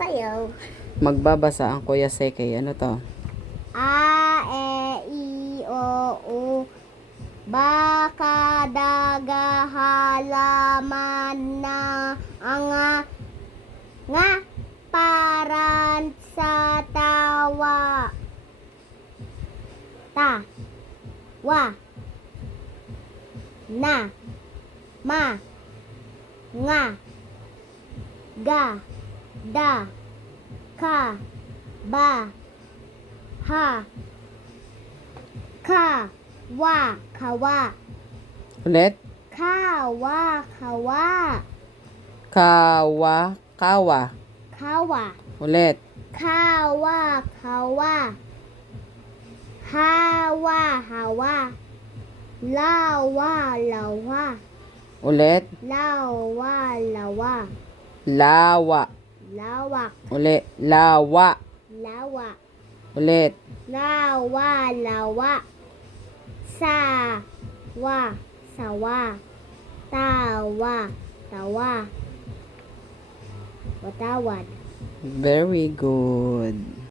sayaw. Magbabasa ang Kuya Sekay. Ano to? A, E, I, O, U. Baka, daga, halaman na nga paran sa tawa. Ta, wa, na, ma, nga, ga, da, ka, ba, ha, ka, wa, kawa. Ulit? Kawa, kawa. Kawa, kawa. Kawa. Ulit. Kawa, kawa. Hawa, hawa. Lawa, lawa. Ulit. Lawa, lawa. Lawa. Lawak, Ulit. Lawa. lawa. Ulit. Lawa, lawa. Sawa, sawa. Tawa, tawa. Watawad. Very good.